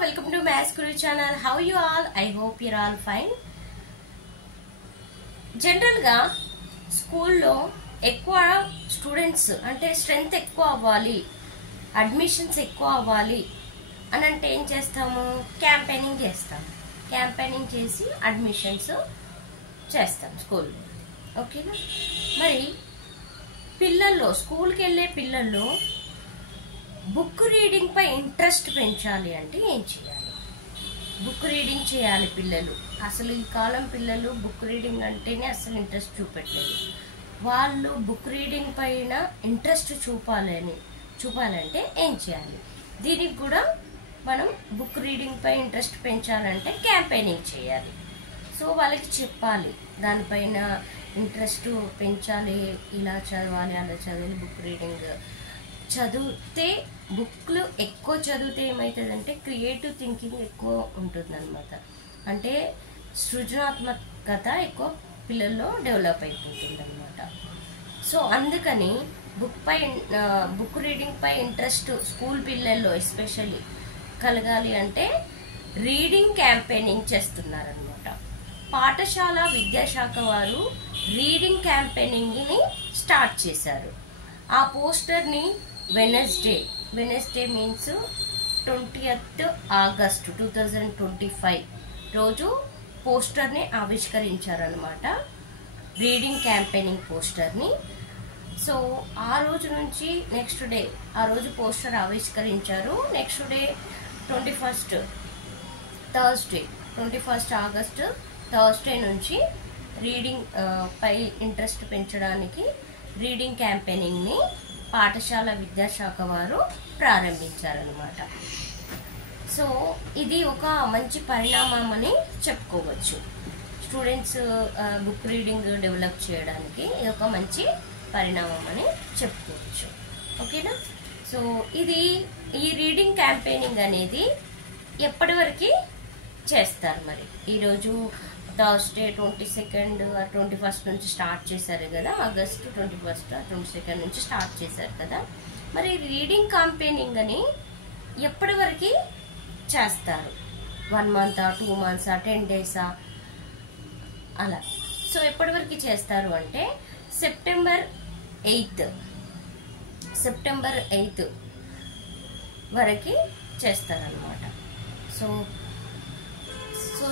welcome to Maths Guru channel. How you all? I hope you're all fine. General గా స్కూల్లో ఎక్కువ students అంటే strength ఎక్కువ అవ్వాలి, అడ్మిషన్స్ ఎక్కువ అవ్వాలి అని అంటే ఏం చేస్తాము? క్యాంపెయినింగ్ చేస్తాం. క్యాంపెయినింగ్ చేసి అడ్మిషన్స్ చేస్తాం స్కూల్లో. ఓకేనా? మరి పిల్లల్లో స్కూల్కి వెళ్ళే పిల్లల్లో బుక్ రీడింగ్ పై ఇంట్రెస్ట్ పెంచాలి అంటే ఏం చేయాలి? బుక్ రీడింగ్ చేయాలి పిల్లలు. అసలు ఈ కాలం పిల్లలు బుక్ రీడింగ్ అంటేనే అసలు ఇంట్రెస్ట్ చూపెట్టలేదు. వాళ్ళు బుక్ రీడింగ్ పైన ఇంట్రెస్ట్ చూపాలంటే ఏం చేయాలి? దీనికి కూడా మనం బుక్ రీడింగ్ పై ఇంట్రెస్ట్ పెంచాలంటే క్యాంపెయినింగ్ చేయాలి. సో వాళ్ళకి చెప్పాలి, దానిపైన ఇంట్రెస్ట్ పెంచాలి, ఇలా చదవాలి, అలా చదవాలి. బుక్ రీడింగ్ చదివితే, బుక్లు ఎక్కువ చదివితే ఏమవుతుందంటే క్రియేటివ్ థింకింగ్ ఎక్కువ ఉంటుంది అనమాట. అంటే సృజనాత్మకత ఎక్కువ పిల్లల్లో డెవలప్ అయిపోతుంది అనమాట. సో అందుకని బుక్ రీడింగ్ పై ఇంట్రెస్ట్ స్కూల్ పిల్లల్లో ఎస్పెషల్లీ కలగాలి అంటే రీడింగ్ క్యాంపెయినింగ్ చేస్తున్నారనమాట. పాఠశాల విద్యాశాఖ వారు రీడింగ్ క్యాంపెయినింగ్ని స్టార్ట్ చేశారు. ఆ పోస్టర్ని వెనస్డే మీన్స్ 20th August 2025 రోజు పోస్టర్ని ఆవిష్కరించారనమాట, రీడింగ్ క్యాంపెయినింగ్ పోస్టర్ని. సో ఆ రోజు నుంచి నెక్స్ట్ డే ఆ రోజు పోస్టర్ ఆవిష్కరించారు. Next day 21st August Thursday నుంచి రీడింగ్ పై ఇంట్రెస్ట్ పెంచడానికి రీడింగ్ క్యాంపెయినింగ్ని పాఠశాల విద్యాశాఖ వారు ప్రారంభించారనమాట. సో ఇది ఒక మంచి పరిణామం అని చెప్పుకోవచ్చు. స్టూడెంట్స్ బుక్ రీడింగ్ డెవలప్ చేయడానికి ఇది ఒక మంచి పరిణామం అని చెప్పుకోవచ్చు. ఓకేనా? సో ఈ రీడింగ్ క్యాంపెయినింగ్ అనేది ఎప్పటి వరకు చేస్తారు? మరి ఈరోజు థర్స్డే 22nd or 21st నుంచి స్టార్ట్ చేశారు కదా, ఆగస్టు 21st or 22nd నుంచి స్టార్ట్ చేశారు కదా. మరి రీడింగ్ క్యాంపెయినింగ్ అని ఎప్పటి వరకు చేస్తారు? 1 month, 2 months, 10 days అలా. సో ఎప్పటి వరకు చేస్తారు అంటే సెప్టెంబర్ 8 వరకు చేస్తారనమాట. సో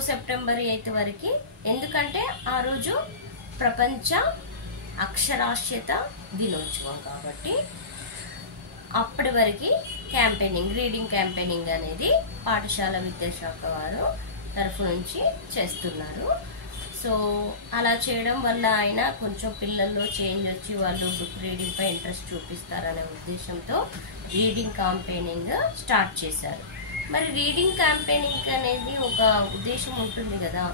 సెప్టెంబర్ 8 వరకు, ఎందుకంటే ఆ రోజు ప్రపంచ అక్షరాస్యత దినోత్సవం కాబట్టి అప్పటి వరకు రీడింగ్ క్యాంపెయినింగ్ అనేది పాఠశాల విద్యాశాఖ వారు తరఫు నుంచి చేస్తున్నారు. సో అలా చేయడం వల్ల అయినా కొంచెం పిల్లల్లో చేంజ్ వచ్చి వాళ్ళు బుక్ రీడింగ్ పై ఇంట్రెస్ట్ చూపిస్తారనే ఉద్దేశంతో రీడింగ్ క్యాంపెయినింగ్ స్టార్ట్ చేశారు. మరి రీడింగ్ క్యాంపెయినింగ్ అనేది ఒక ఉద్దేశం ఉంటుంది కదా,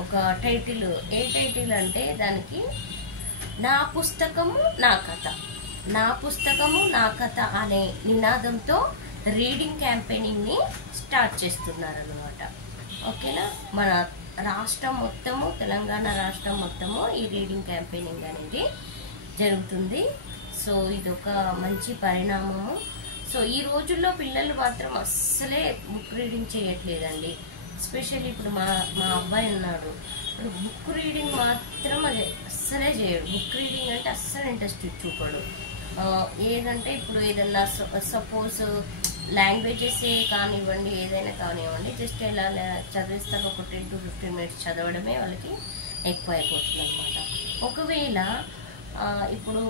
ఒక టైటిల్. ఏ టైటిల్ అంటే దానికి నా పుస్తకము నా కథ, నా పుస్తకము నా కథ అనే నినాదంతో రీడింగ్ క్యాంపెయినింగ్ని స్టార్ట్ చేస్తున్నారనమాట. ఓకేనా? మన రాష్ట్రం మొత్తము, తెలంగాణ రాష్ట్రం మొత్తము ఈ రీడింగ్ క్యాంపెయినింగ్ అనేది జరుగుతుంది. సో ఇదొక మంచి పరిణామము. సో ఈ రోజుల్లో పిల్లలు మాత్రం అస్సలే బుక్ రీడింగ్ చేయట్లేదండి. ఎస్పెషల్లీ ఇప్పుడు మా అబ్బాయి ఉన్నాడు, ఇప్పుడు బుక్ రీడింగ్ మాత్రం అస్సలే చేయడు. బుక్ రీడింగ్ అంటే అస్సలు ఇంట్రెస్ట్ చూపడు. ఏదంటే ఇప్పుడు ఏదన్నా సపోజ్ లాంగ్వేజెస్ కానివ్వండి, ఏదైనా కానివ్వండి, జస్ట్ ఇలా చదివిస్తాను, ఒక 10 to 15 minutes చదవడమే వాళ్ళకి ఎక్కువ అయిపోతుంది అనమాట. ఒకవేళ ఇప్పుడు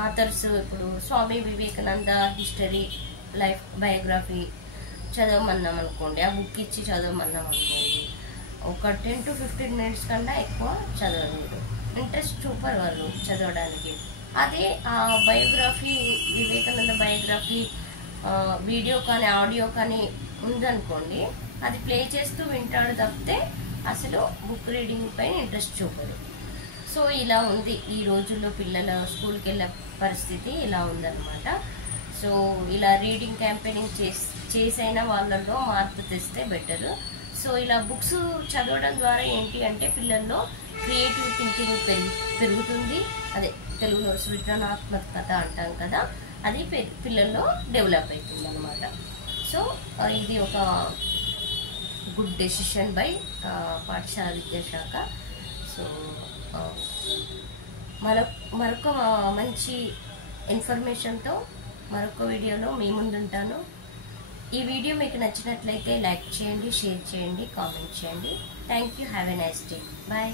ఆథర్స్, ఇప్పుడు Swami Vivekananda history, life biography చదవమన్నాం అనుకోండి, ఆ బుక్ ఇచ్చి చదవమన్నాం అనుకోండి, ఒక 10 to 15 minutes కన్నా ఎక్కువ చదవలేదు, ఇంట్రెస్ట్ చూపరు వాళ్ళు చదవడానికి. అదే ఆ బయోగ్రఫీ, వివేకానంద బయోగ్రఫీ వీడియో కానీ ఆడియో కానీ ఉందనుకోండి, అది ప్లే చేస్తూ వింటాడు తప్పితే అసలు బుక్ రీడింగ్ పైన ఇంట్రెస్ట్ చూపరు. సో ఇలా ఉంది ఈ రోజుల్లో పిల్లల స్కూల్కి వెళ్ళే పరిస్థితి, ఇలా ఉందన్నమాట. సో ఇలా రీడింగ్ క్యాంపెయినింగ్ చేసైనా వాళ్ళల్లో మార్పు తెస్తే బెటర్. సో ఇలా బుక్స్ చదవడం ద్వారా ఏంటి అంటే పిల్లల్లో క్రియేటివ్ థింకింగ్ పెరుగుతుంది. అదే తెలుగులో సృజనాత్మకత అంటాం కదా, అది పిల్లల్లో డెవలప్ అవుతుంది అనమాట. సో ఇది ఒక గుడ్ డెసిషన్ బై పాఠశాల విద్యాశాఖ. సో మరొక మంచి ఇన్ఫర్మేషన్తో మరొక వీడియోలో మీ ముందుంటాను. ఈ వీడియో మీకు నచ్చినట్లయితే లైక్ చేయండి, షేర్ చేయండి, కామెంట్ చేయండి. Thank you. Have a nice day. Bye.